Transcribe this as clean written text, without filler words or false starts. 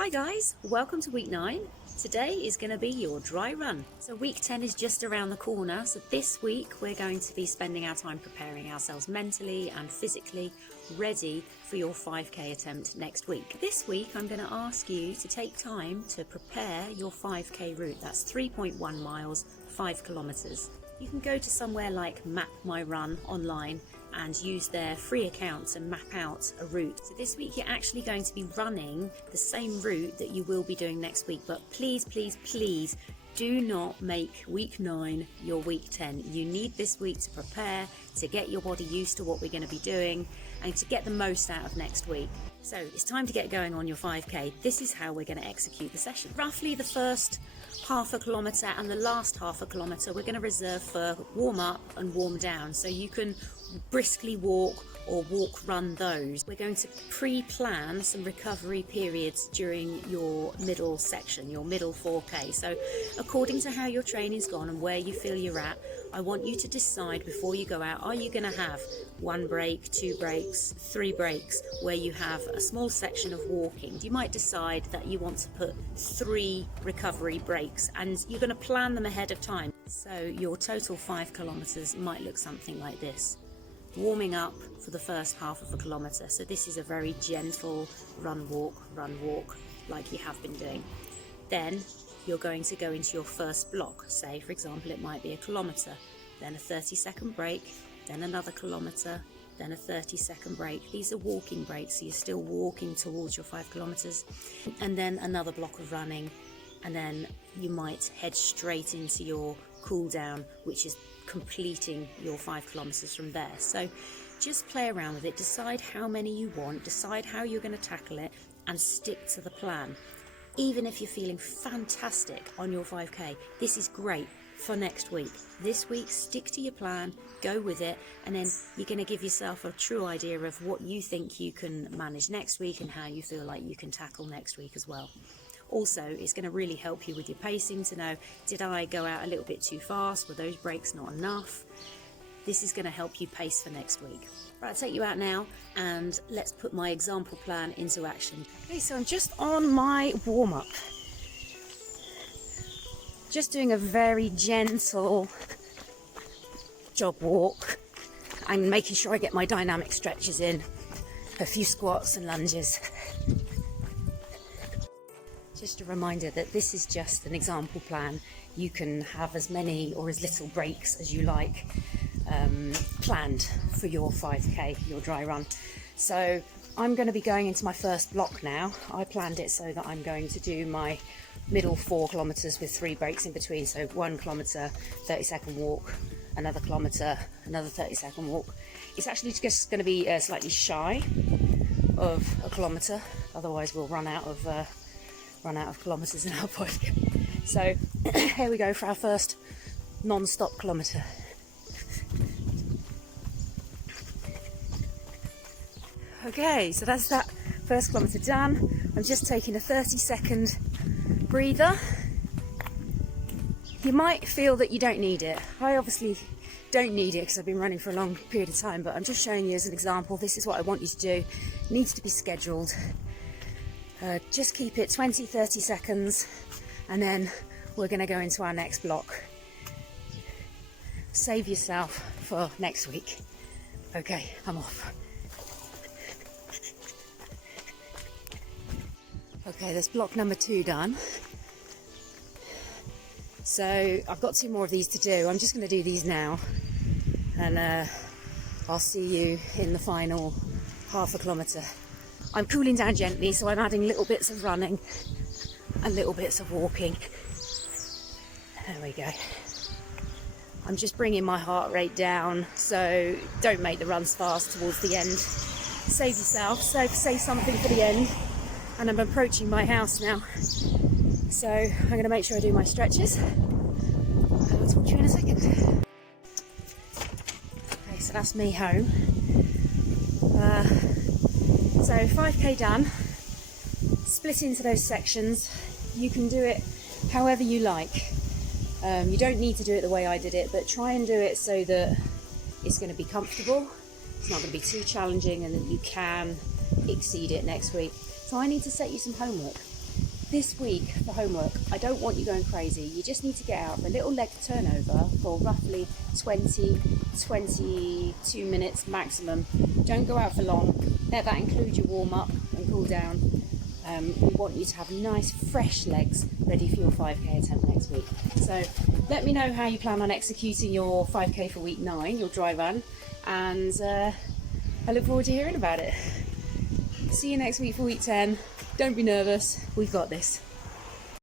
Hi guys, welcome to week 9. Today is going to be your dry run. So week 10 is just around the corner, so this week we're going to be spending our time preparing ourselves mentally and physically ready for your 5k attempt next week. This week I'm going to ask you to take time to prepare your 5k route. That's 3.1 miles, 5 kilometers. You can go to somewhere like Map My Run online and use their free account to map out a route. So this week you're actually going to be running the same route that you will be doing next week, but please do not make week 9 your week 10. You need this week to prepare, to get your body used to what we're going to be doing and to get the most out of next week. So it's time to get going on your 5k. This is how we're going to execute the session. Roughly the first half a kilometre and the last half a kilometre we're going to reserve for warm up and warm down, so you can briskly walk or run those. We're going to pre-plan some recovery periods during your middle section, your middle 4k. So according to how your training's gone and where you feel you're at, I want you to decide before you go out, are you going to have 1 break, 2 breaks, 3 breaks, where you have a small section of walking. You might decide that you want to put 3 recovery breaks and you're going to plan them ahead of time. So your total 5 kilometers might look something like this. Warming up for the first half of a kilometre. So this is a very gentle run walk like you have been doing. Then you're going to go into your first block. Say for example it might be a kilometre, then a 30-second break, then another kilometre, then a 30-second break. These are walking breaks, so you're still walking towards your 5 kilometres, and then another block of running, and then you might head straight into your cool down, which is completing your 5 kilometers from there. So just play around with it, decide how many you want, decide how you're going to tackle it, and stick to the plan. Even if you're feeling fantastic on your 5k, this is great for next week. This week, stick to your plan, go with it, and then you're going to give yourself a true idea of what you think you can manage next week and how you feel like you can tackle next week as well. Also, it's going to really help you with your pacing to know, did I go out a little bit too fast? Were those breaks not enough? This is going to help you pace for next week. Right, I'll take you out now and let's put my example plan into action. Okay, so I'm just on my warm-up. Just doing a very gentle jog walk and making sure I get my dynamic stretches in, a few squats and lunges. Just a reminder that this is just an example plan. You can have as many or as little breaks as you like planned for your 5k, your dry run. So I'm going to be going into my first block now. I planned it so that I'm going to do my middle 4 kilometers with 3 breaks in between. So 1 kilometer, 30-second walk, another kilometer, another 30-second walk. It's actually just going to be slightly shy of a kilometer, otherwise we'll run out of kilometres in our 5k. So here we go for our first non-stop kilometre. Okay, so that's that first kilometre done. I'm just taking a 30-second breather. You might feel that you don't need it. I obviously don't need it because I've been running for a long period of time, but I'm just showing you as an example. This is what I want you to do. It needs to be scheduled. Just keep it 20-30 seconds and then we're going to go into our next block. Save yourself for next week. Okay, I'm off. Okay, there's block number 2 done. So I've got 2 more of these to do. I'm just going to do these now and I'll see you in the final half a kilometre. I'm cooling down gently, so I'm adding little bits of running and little bits of walking. There we go. I'm just bringing my heart rate down, so don't make the runs fast towards the end. Save yourself, so save something for the end. And I'm approaching my house now, so I'm going to make sure I do my stretches. And I'll talk to you in a second. Okay, so that's me home. So 5k done, split into those sections. You can do it however you like. You don't need to do it the way I did it, but try and do it so that it's going to be comfortable. It's not going to be too challenging and that you can exceed it next week. So I need to set you some homework. This week for homework, I don't want you going crazy. You just need to get out a little leg turnover for roughly 22 minutes maximum. Don't go out for long. Let that include your warm up and cool down. We want you to have nice fresh legs ready for your 5k attempt next week. So let me know how you plan on executing your 5k for week 9, your dry run, and I look forward to hearing about it. See you next week for week 10. Don't be nervous, we've got this.